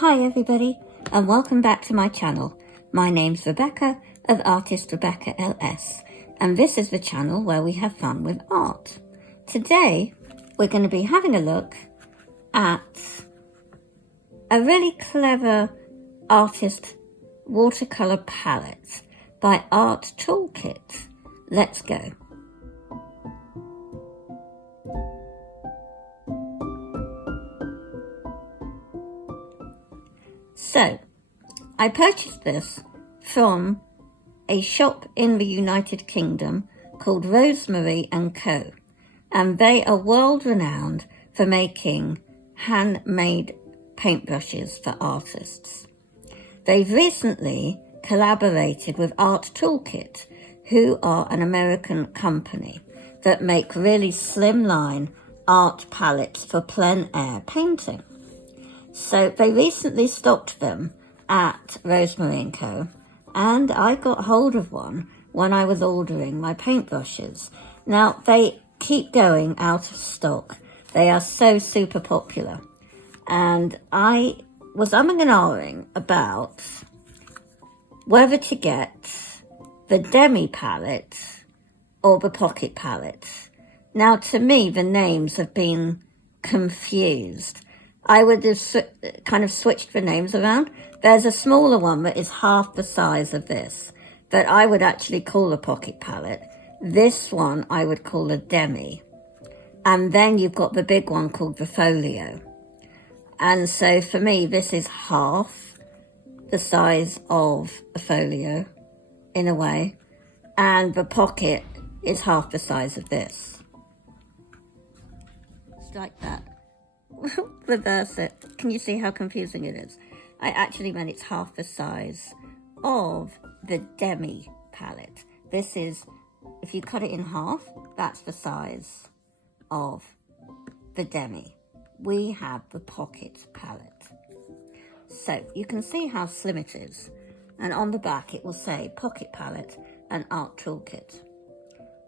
Hi everybody, and welcome back to my channel. My name's Rebecca of ArtistRebeccaLS, and this is the channel where we have fun with art. Today we're going to be having a look at a really clever artist watercolor palette by Art Toolkit. Let's go. So, I purchased this from a shop in the United Kingdom called Rosemary & Co. And they are world renowned for making handmade paintbrushes for artists. They've recently collaborated with Art Toolkit, who are an American company that make really slimline art palettes for plein air painting. So they recently stocked them at Rosemary & Co. and I got hold of one when I was ordering my paintbrushes. Now, they keep going out of stock. They are so super popular. And I was umming and ahhing about whether to get the Demi palette or the Pocket palette. Now, to me, the names have been confused. I would have kind of switched the names around. There's a smaller one that is half the size of this that I would actually call a Pocket palette. This one I would call a Demi. And then you've got the big one called the Folio. And so for me, this is half the size of a Folio, in a way. And the Pocket is half the size of this. It's like that. Reverse it. Can you see how confusing it is? I actually meant it's half the size of the Demi palette. This is, if you cut it in half, that's the size of the Demi. We have the Pocket palette. So you can see how slim it is. And on the back it will say Pocket palette and Art Toolkit.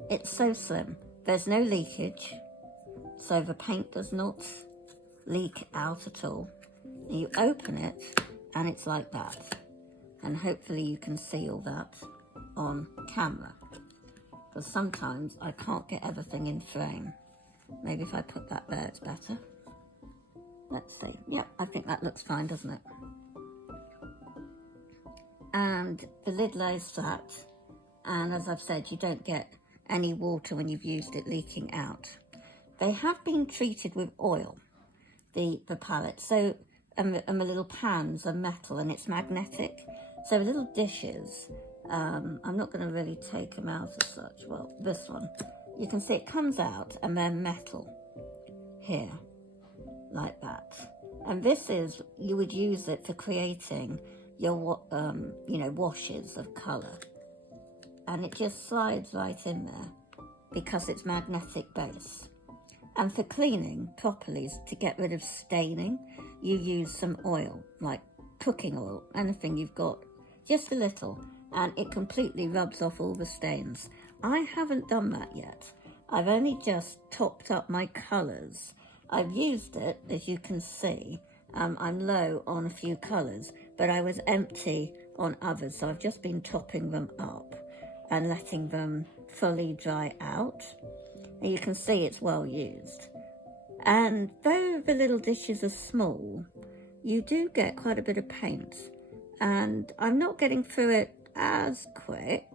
It's so slim. There's no leakage, so the paint does not leak out at all. You open it and it's like that, and hopefully you can see all that on camera, because sometimes I can't get everything in frame. Maybe if I put that there it's better. Let's see. Yep, I think that looks fine, doesn't it? And the lid lays flat, and as I've said, you don't get any water when you've used it leaking out. They have been treated with oil, the palette, so and the little pans are metal and it's magnetic, so the little dishes, I'm not going to really take them out as such. Well, this one, you can see it comes out and they're metal here, like that. And this is, you would use it for creating your washes of colour, and it just slides right in there because it's magnetic base. And for cleaning properly, to get rid of staining, you use some oil, like cooking oil, anything you've got, just a little, and it completely rubs off all the stains. I haven't done that yet. I've only just topped up my colours. I've used it, as you can see. I'm low on a few colours, but I was empty on others, so I've just been topping them up and letting them fully dry out. And you can see it's well used. And though the little dishes are small, you do get quite a bit of paint. And I'm not getting through it as quick.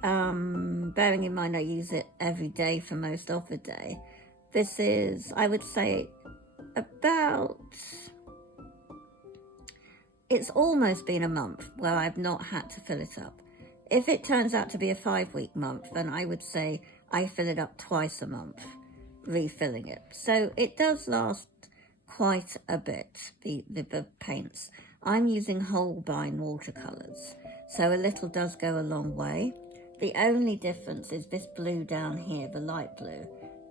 Bearing in mind I use it every day for most of the day. This is, I would say, about... It's almost been a month where I've not had to fill it up. If it turns out to be a 5-week month, then I would say I fill it up twice a month, refilling it. So it does last quite a bit, the paints. I'm using Holbein watercolours, so a little does go a long way. The only difference is this blue down here, the light blue,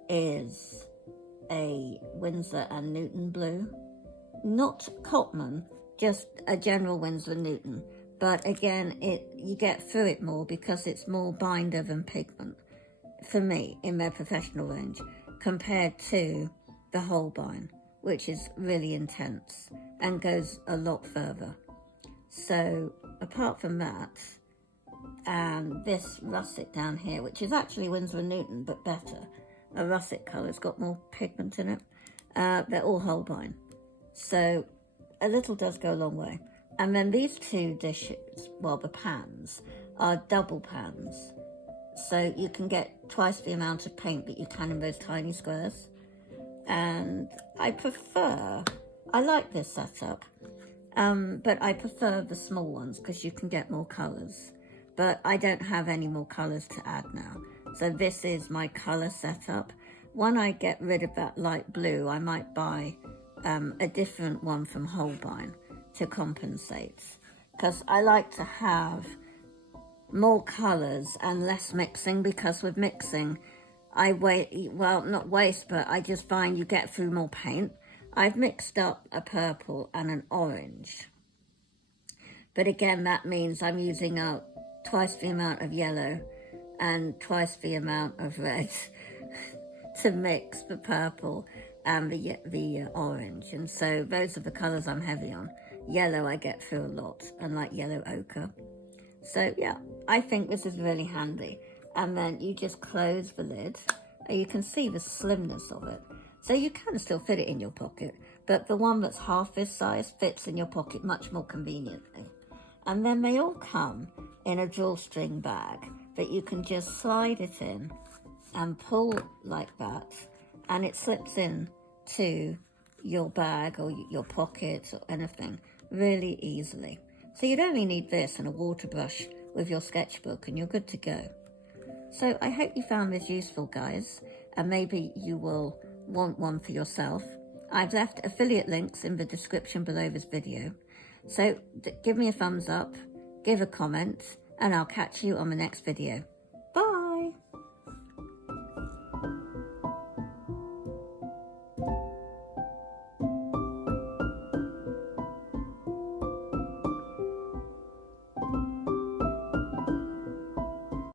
is a Winsor & Newton blue. Not Cotman, just a general Winsor & Newton. But again, you get through it more because it's more binder than pigment, for me, in their professional range, compared to the Holbein, which is really intense. and goes a lot further. So apart from that, and this russet down here, which is actually Winsor & Newton, but better, a russet colour, it's got more pigment in it, they're all Holbein. So a little does go a long way. And then these two dishes, well, the pans, are double pans. So you can get twice the amount of paint that you can in those tiny squares. And I like this setup, but I prefer the small ones because you can get more colours. But I don't have any more colours to add now. So this is my colour setup. When I get rid of that light blue, I might buy a different one from Holbein to compensate. Because I like to have more colours and less mixing, because with mixing, not waste, but I just find you get through more paint. I've mixed up a purple and an orange. But again, that means I'm using up twice the amount of yellow and twice the amount of red to mix the purple and the orange. And so those are the colours I'm heavy on. Yellow I get through a lot, and like yellow ochre. So yeah, I think this is really handy. And then you just close the lid, and you can see the slimness of it. So you can still fit it in your pocket, but the one that's half this size fits in your pocket much more conveniently. And then they all come in a drawstring bag that you can just slide it in and pull like that, and it slips in to your bag or your pocket or anything really easily. So you'd only need this and a water brush with your sketchbook and you're good to go. So I hope you found this useful, guys, and maybe you will want one for yourself. I've left affiliate links in the description below this video. So give me a thumbs up, give a comment, and I'll catch you on the next video.